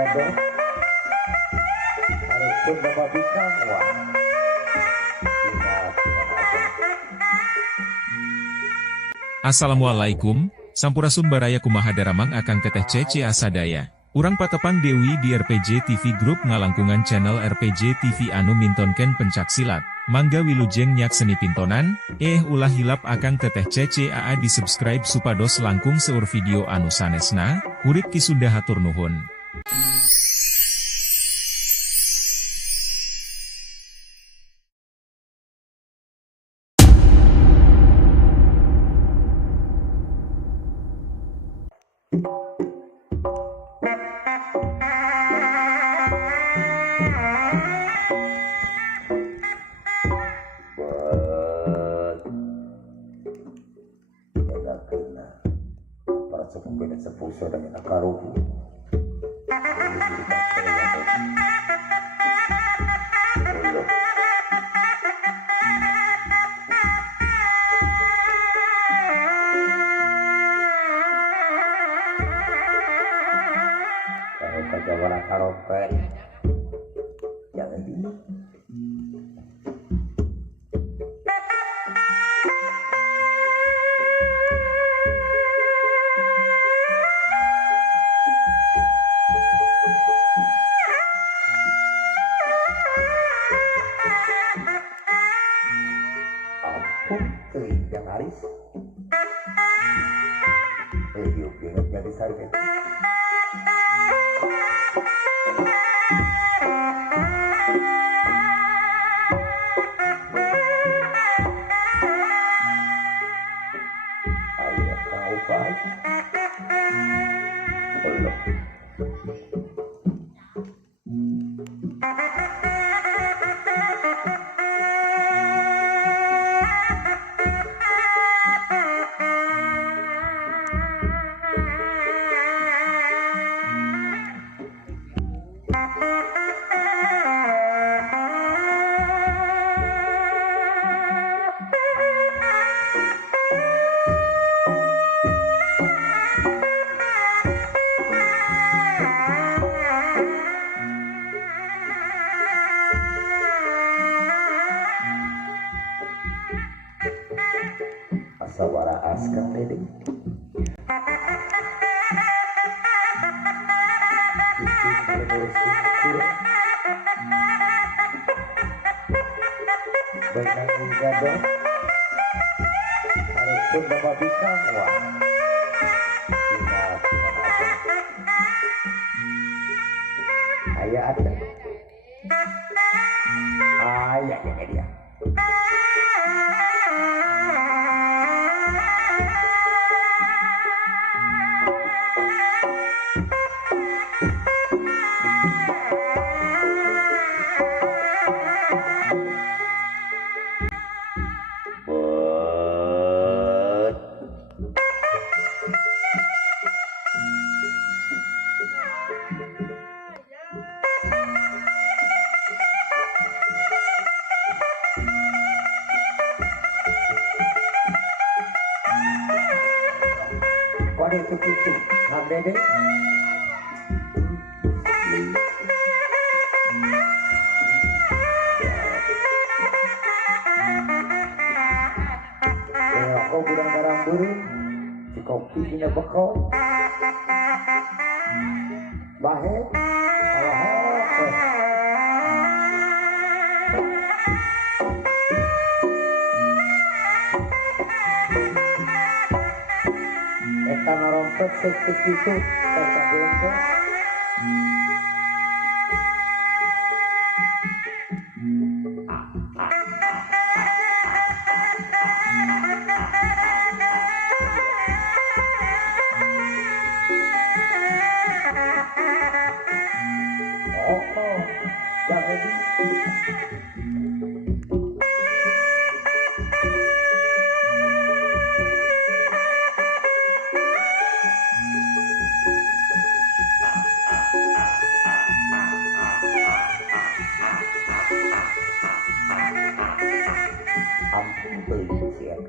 gado harus pun bapak bikang wah Assalamualaikum, Sampurasun Baraya kumaha daramang akan keteh cece asadaya. Urang patepang Dewi di RPG TV Group ngalangkungan channel RPG TV anu mintonken pencak silat. Mangga wilujeng nyak seni pintonan, ulah hilap akan teteh cece aa di subscribe supados langkung seur video anu sanesna, urip ki Sunda hatur nuhun. Sepembelit sepuso dengan akaruhu kalau kajawana karopen jangan di yang haris yuk ingat jadi saya ayah kau baik belum asawara askar dede benang gado harus pun bapak bikang wah ayah ada ayah ini dia Kode itu gitu, dede. Kau budang garang buru, si kopi ini bekau, bahe, Eta narompet sekit itu kata bengkel. Oh, jangan ampun beli siap.